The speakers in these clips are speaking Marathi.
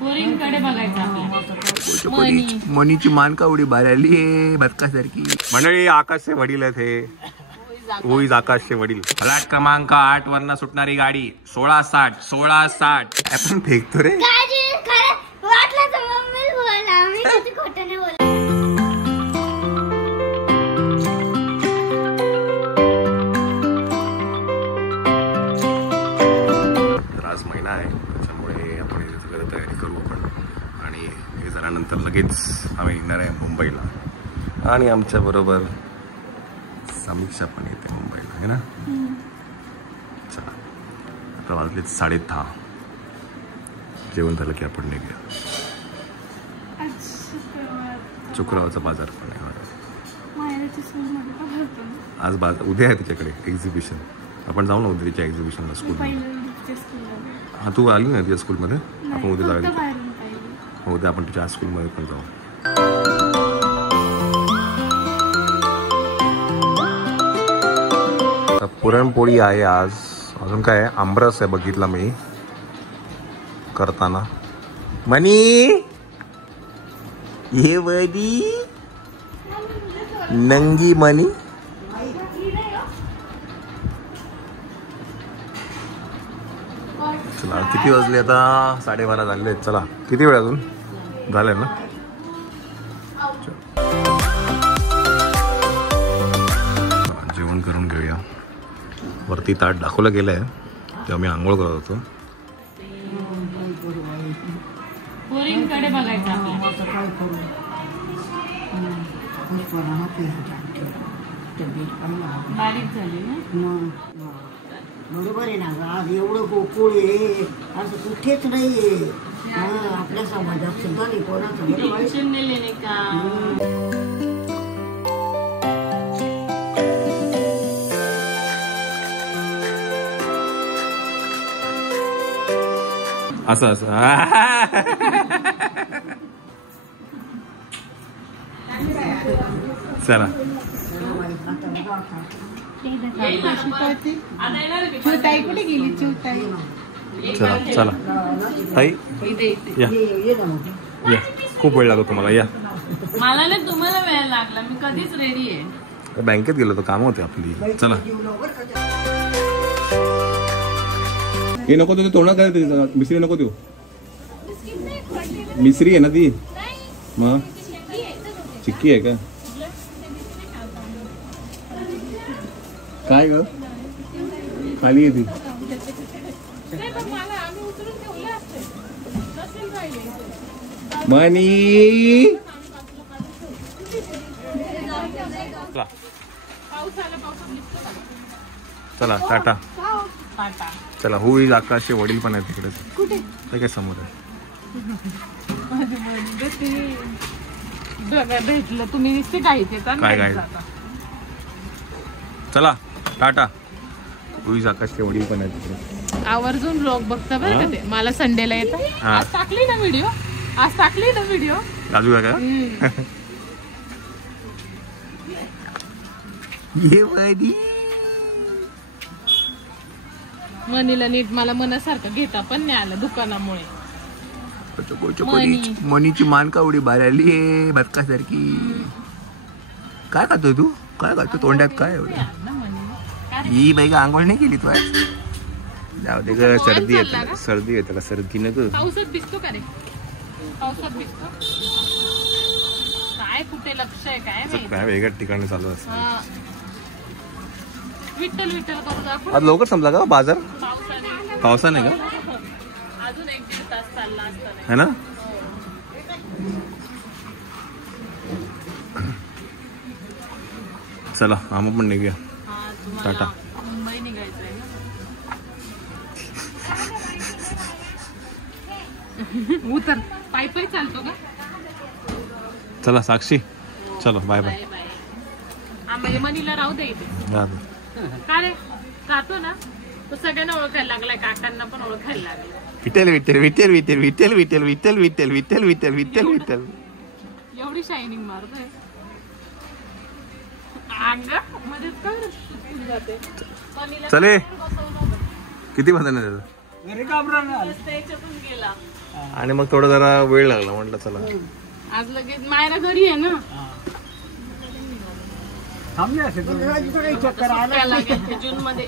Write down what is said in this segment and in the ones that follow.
पोरींकडे बघायचं. मनीची मान का उडी बाराली बदकासारखी. मंडळी आकाशचे वडील आहेत हे. होईज आकाशचे वडील. फ्लॅट क्रमांक 8 वरनं सुटणारी गाडी 1660 आपण फेकतो रे. आज महिना आहे त्याच्यामुळे आपण सगळं तयारी करू आपण आणि हे जरा नंतर लगेच आम्ही निघणार आहे मुंबईला आणि आमच्या बरोबर समीक्षा पण येते मुंबईला आहे ना. चला आता वाजले 10:30. जेवण झालं की आपण निघूया. शुक्रवारचा बाजार पण आहे. आज उद्या आहे तिच्याकडे एक्झिबिशन. आपण जाऊ ना उद्या तिच्या एक्झिबिशनला स्कूलमध्ये. हा तू आली ना तिच्या स्कूलमध्ये. आपण उद्या जाऊया. उद्या आपण तिच्या स्कूलमध्ये पण जाऊ. पुरणपोळी आहे आज. अजून काय आहे आमरस आहे बघितला मी करताना. मनी ये वडी नंगी मनी. चला किती वाजले आता 12:30 झाले. चला किती वेळ अजून झाले ना. जेवण करून घेऊया. वरती ताट दाखवलं गेलं आहे तेव्हा मी आंघोळ करत होतो. पोरींकडे बघायचं. बारीक झाली ना. बरोबर आहे ना. आज एवढं गोकुळ आहे असं कुठेच नाहीये आपल्या समाजात सुद्धा नाही कोणाचं. टेन्शन नाही लेणे का. असं असं चला चला चला ताई या या. खूप वेळ लागतो तुम्हाला. या. मला नाही तुम्हाला वेळ लागला. मी कधीच रेडी आहे. बँकेत गेलो तर काम होते आपली. चला हे नको तू तोंडात काय मिसरी नको देऊ. मिसरी आहे ना ती. मग चिक्की आहे का काय ग. खाली आहे ती. मनी चला टाटा. चला होईल. आकाशचे वडील पण आहेत तिकडे. ते काय समोर आहे. भेटलं तुम्ही निश्चित गायचे काय गाय. चला टाटा. होईल आकाशचे वडील पण आहेत तिकडे. आवर्जून ब्लॉग बघता बरं का ते. मला संडेला येतं. आज टाकली ना व्हिडिओ. राजू काय ये वडी. मनीला नीट मला मनासारखं घेता पण नाही आलं दुकानामुळे. मनीची मान का उडी बाराली बदकासारखी. काय खातोय तू. काय खातो तोंडात काय एवढं. ही बाई का आंघोळ नाही केली तू आज. जाऊ दे ग. सर्दी आहे. सर्दी आहे त्याला. सर्दी नको. पावसात भिजतो का रे. पावसात भिजतो काय. कुठे लक्ष आहे काय. वेगळ्या ठिकाणी चालू असतं. विठ्ठल विठ्ठल करू दाखव. आज लवकर संपला का बाजार. पावसाने का. अजून 1-1.5 तास चालला असता है ना. चला आम्ही पण निघूया. टाटा. मुंबई निघायचंय ना. उतर. पायी पायी चालतो का. चला साक्षी. चलो बाय बाय. आम्हाला मनीला राहू दे इथे. का रे जातो ना तो सगळ्यांना ओळखायला लागलाय. काकांना पण ओळखायला लागलाय. विठ्ठल विठ्ठल विठ्ठल विठ्ठल विठ्ठल विठ्ठल विठ्ठल विठ्ठल विठ्ठल विठ्ठल विठ्ठल विठ्ठल. एवढी शायनिंग मारतोय. चले किती बदल त्याच्यातून गेला. आणि मग थोडं जरा वेळ लागला, म्हटलं चला आज लगेच मायरा घरी आहे ना. चक्कर आला जून मध्ये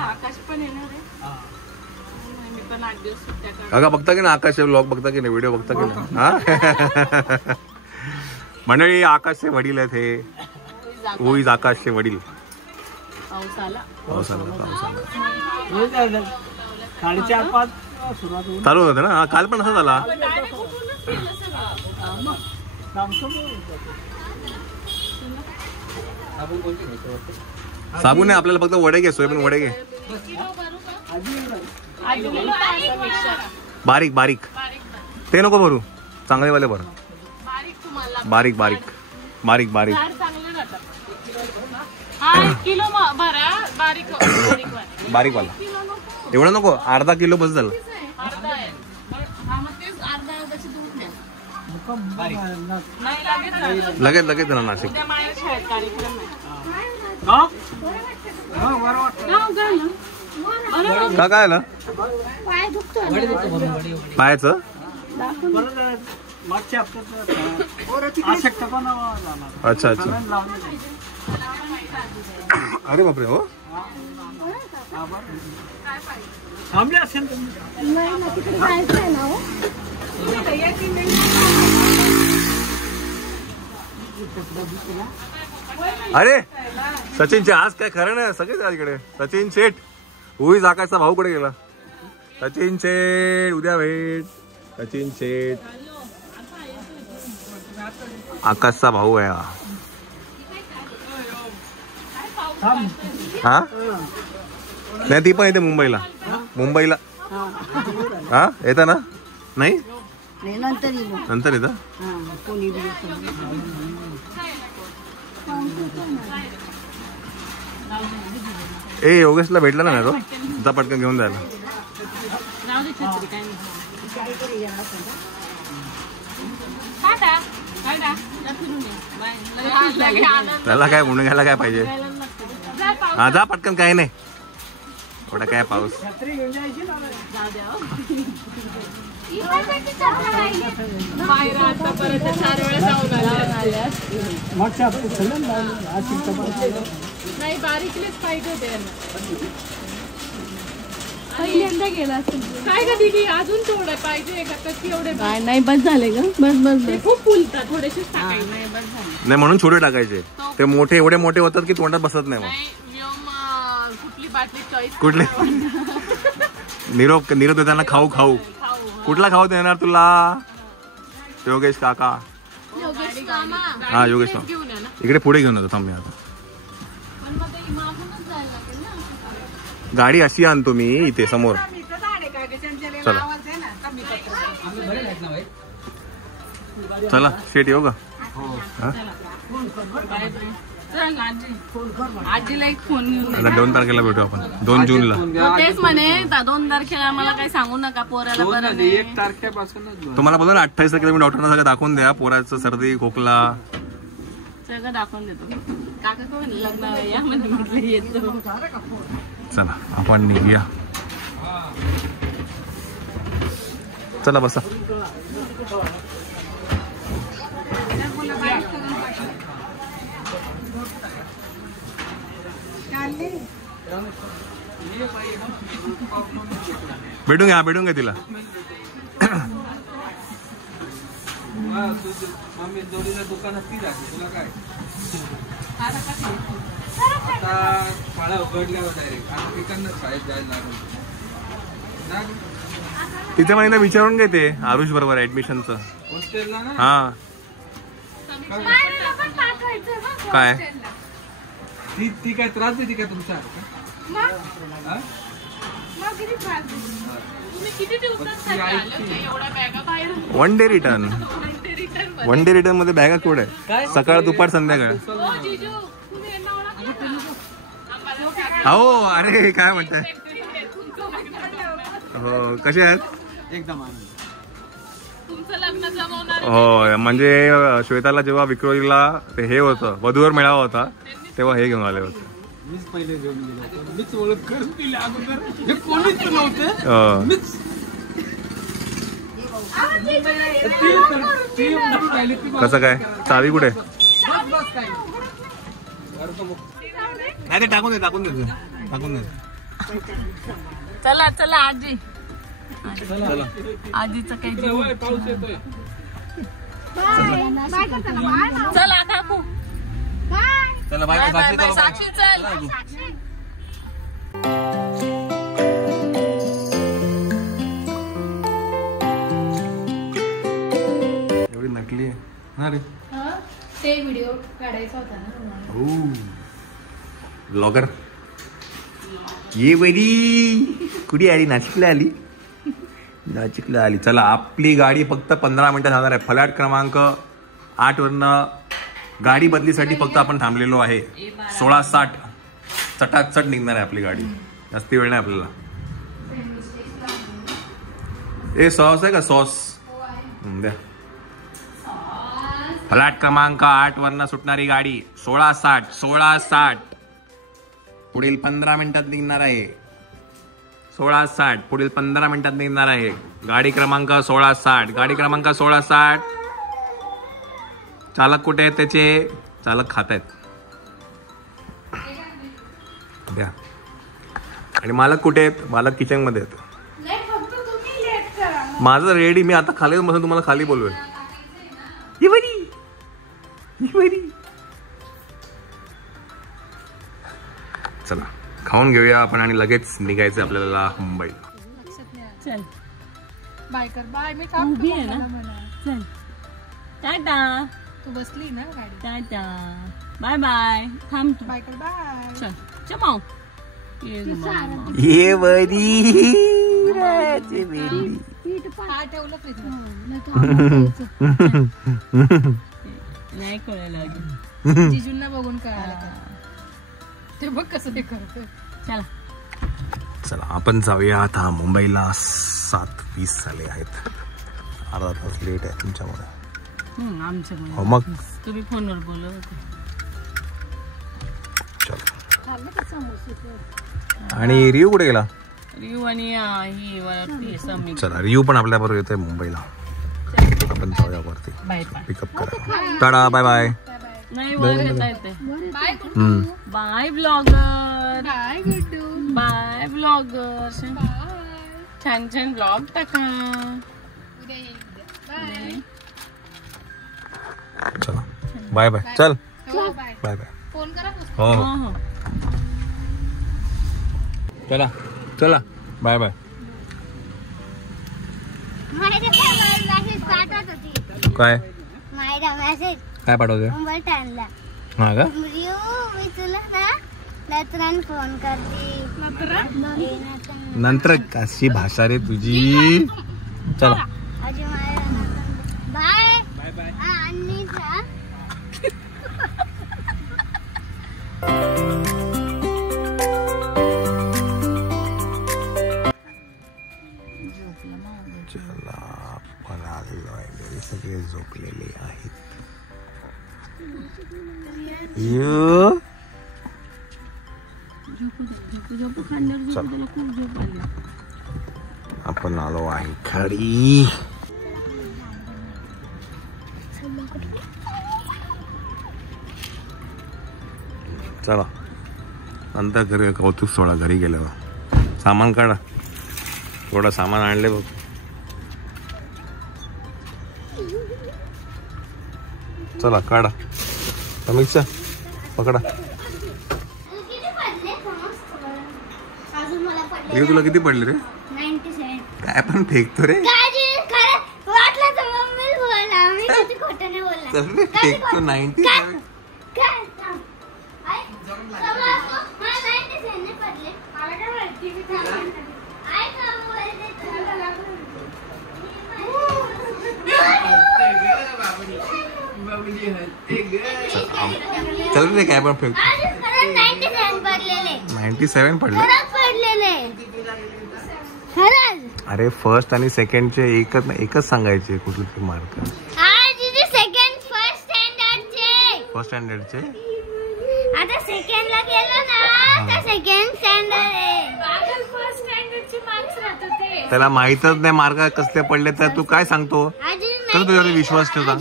आकाश पण येणार आहे. मी पण 8 दिवस सुट्ट्या काढणार. काका बघता की ना आकाशचे ब्लॉग बघता की नाही, व्हिडिओ बघता की नाही? हा मंडळी आकाशचे वडील आहेत हे, ओईज आकाशचे वडील. पाऊस आला. पाऊस आला. 4:30-5 सुरुवात चालू होतं ना, काल पण असं झाला. डायरेक्ट उठूनच गेलं सगळं. साबून नाही आपल्याला, फक्त वडे घे, सोयाबीन वडे घे. बारीक बारीक ते नको भरू, चांगले वाले भर. बारीक बारीक बारीक बारीक बारीक वाला एवढं नको, अर्धा किलो बस झालं. लगेच लगेच ना नाशिक. का काय आलं पायाचं? अच्छा अच्छा. अरे बापरे. हो अरे सचिन चे आज काय खरं नाही, सगळेच आज इकडे. सचिन शेठ, उईज आकाशचा भाऊ कुठे गेला? सचिन शेठ उद्या भेट. सचिन शेठ आकाशचा भाऊ आहे हा. नाही ती पण येते मुंबईला. मुंबईला हा येतं ना? नाही नंतर येतं. ए योगेशला भेटला ना तो, आता पटकन घेऊन जायला. त्याला काय म्हणून घ्यायला काय पाहिजे? हा जा पटकन, काय नाही एवढा काय पाऊस. नाही बारीकलेच पाहिजे होते. पहिल्यांदा गेला असेल काय का दिदी, अजून थोडं पाहिजे का? कशी एवढे नाही बस झाले का? बस बस खूप फुलतात, थोडेसे टाकायचे. नाही बस झाले नाही म्हणून छोटे टाकायचे. ते मोठे एवढे मोठे होतात की तोंडात बसत नाही. मग कुठली बाटली चॉईस कुठले निरोप देताना खाऊ खाऊ कुठला खाऊ देणार तुला? योगेश काका. हा योगेश इकडे पुढे घेऊन येतो. थांब मी आता गाडी अशी आणतो मी इथे समोर. चला चला शेट येऊ का? आजीला एक फोन घेऊन 2 तारखेला भेटू आपण. 2 जूनला. तेच म्हणे 2 तारखेला मला काही सांगू नका, पोराला बरं नाही. 1 तारखेपासून तुम्हाला बोला ना 28 तारखेला मी डॉक्टरना सगळं दाखवून द्या. पोराचं सर्दी खोकला सगळं दाखवून देतो. काका कोण लग्न या म्हणजे म्हटलं येतो. चला आपण निघूया. चला बसा. भेटून घ्या तिला. मम्मी जोडीला दुकानात ती राहते. तुला काय आता शाळा उघडल्यावर डायरेक्ट आता तिकडनं शाळेत जायला लागून तिथे मला विचारून घेते आरुष बरोबर ऍडमिशनचं हॉस्टेलला ना. हा काय ती काय त्रास देते का तुमचा? वन डे रिटर्न मध्ये बॅगा कुठे आहे? सकाळ दुपार संध्याकाळ. हो अरे काय म्हणताय? हो कसे आहेत? एकदम हो म्हणजे श्वेताला जेव्हा विक्रोळीला ते हे होतं वधूवर मेळावा होता तेव्हा हे घेऊन आले होते. मीच पहिले घेऊन गेलो होतो, मीच ओळख करून दिली अगोदर, हे कोणीच नव्हतं, मीच कसं काय चावी कुठे? नाही ते टाकून दे. चला चला आजी, आजीचं काही जीव. पाऊस येतोय. चला काकू, चला बाय बाय बाय बाय. साक्षी चल. एवढी नकली आहे हा रे. ते व्हिडिओ काढायचा होता ना. ब्लॉगर ये बरी कुठे आली? नाशिकला आली. चला आपली गाडी फक्त 15 मिनिटात जाणार आहे. फलाट क्रमांक 8 वरनं गाडी बदलीसाठी फक्त आपण थांबलेलो आहे. 16:60 चटाचट निघणार आहे आपली गाडी. जास्ती वेळ नाही आपल्याला. ए सॉस आहे का? सॉस द्या. फलाट क्रमांक 8 वरनं सुटणारी गाडी 16:60 पुढील 15 मिनिटात निघणार आहे. 16:60 पुढील 15 मिनिटात निघणार आहे. गाडी क्रमांक 16:60. चालक कुठे आहेत? त्याचे चालक खात आहेत. द्या. आणि मालक कुठे आहेत? मालक किचन मध्ये आहेत. माझं रेडी. मी आता खाली बसून तुम्हाला खाली बोलवेल. चला खाऊन घेऊया आपण आणि लगेच निघायचं आपल्याला मुंबईला. चल बाय कर. बाय. मी काम उभी आहे ना. चल टाटा. तू बसली ना गाडी. Tata bye bye. थांब तू. बाय कर. बाय. चल चमाव. ये बरी ठेवलं नाही कळलं. जिजूंना बघून कळालं. ते बघ कसं ते करतो. चला आपण जाऊया आता मुंबईला. 7:20 झाले आहेत. अर्धा तास लेट आहे तुमच्यामुळे. आमच्यामुळे. हो मग तुम्ही फोनवर बोलत होते. आणि रियू कुठे गेला? रियू आणि ही वरती समी. चला रियू पण आपल्या बरोबर येतोय मुंबईला. आपण जाऊया वरती पिकअप करा. Tata bye bye. नाही वर येता येते. Bye blogger. Bye Guddu. Bye blogger. छान छान ब्लॉग टाका. चला बाय बाय. चल बाय बाय. फोन करा. हो हो. चला बाय बाय. काय काय पाठवते? हा का? नंतर कशी भाषा रे तुझी. चला सगळे झोपलेले आहेत. आपण आलो आहे खरी. चला नंतर घरी कौतुक सोडा. घरी गेल्यावर सामान काढा. थोडं सामान आणले बघ. चला काढा. समीक्षा पकडा. तुला किती पडले रे? 97. काय पण फेकतो रे. फेकतो 97. चल रे काय पण फेकतो. 97 पडले. अरे फर्स्ट आणि सेकंडचे एकच सांगायचे कुठले मार्क. फर्स्ट स्टँडर्डचे. आता सेकंडला गेलो ना त्याला माहितच नाही मार्क कसले पडले तर तू काय सांगतो? तर तुझ्यावर विश्वास ठेवता.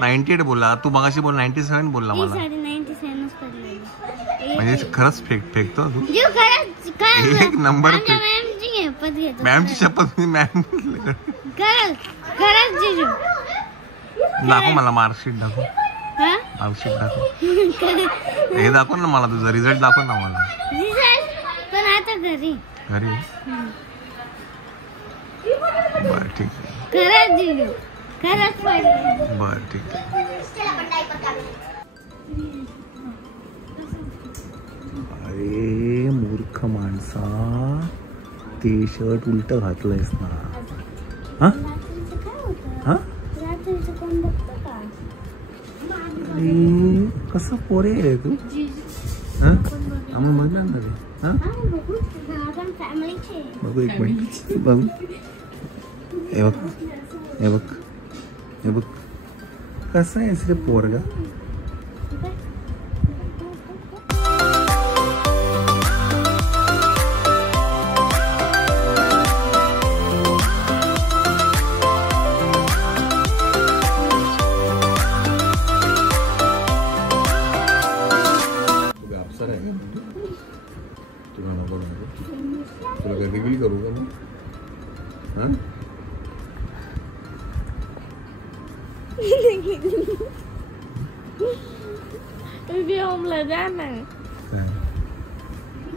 98 बोला तू, मगाशी बोल 97 बोलला मला. म्हणजे खरंच फेकतो तू एक नंबर. मॅमची शपथ. मॅम दाखव मला मार्कशीट दाखव. मार्कशीट दाखव. हे दाखव ना मला तुझा रिझल्ट दाखव ना मला. पण आता घरी बर ठीक आहे. बर ठीक आहे. अरे मूर्ख माणसा, ते शर्ट उलट घातलंयस ना. हा हा अरे कसं पोरे आहे तू. आम्ही बघणार ना रे. हा बघू एक मिनिट. बघू हे बघ हे बघ हे बघ कसं आहेस रे पोरगा. तुला रिव्हील करू का मग? व्योमला जा ना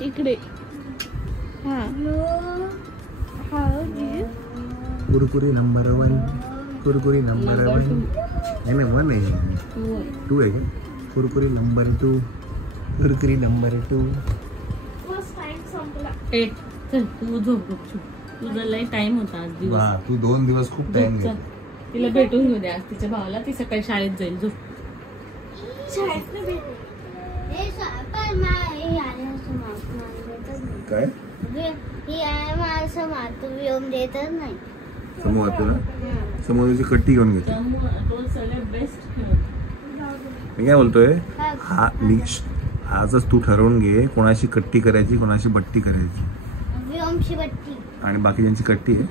इकडे. कुरकुरी नंबर 1. कुरकुरी नंबर 1 नाही ना 1 आहे. 2 आहे का? कुरकुरी नंबर 2. कुरकुरी नंबर 2. तू झोप. तुझा लय टाइम होता आज दिवस. तू 2 दिवस खूप टाइम घेतला. तिला भेटून घेऊ दे आज तिच्या भावाला. ती सकाळी शाळेत जाईल. झोप. काय समोर समोरची कट्टी घेऊन घेतो. मी काय बोलतोय आजच तू ठरवून घे कोणाशी कट्टी करायची, कोणाशी बट्टी करायची. आणि बाकी ज्यांची कट्टी आहे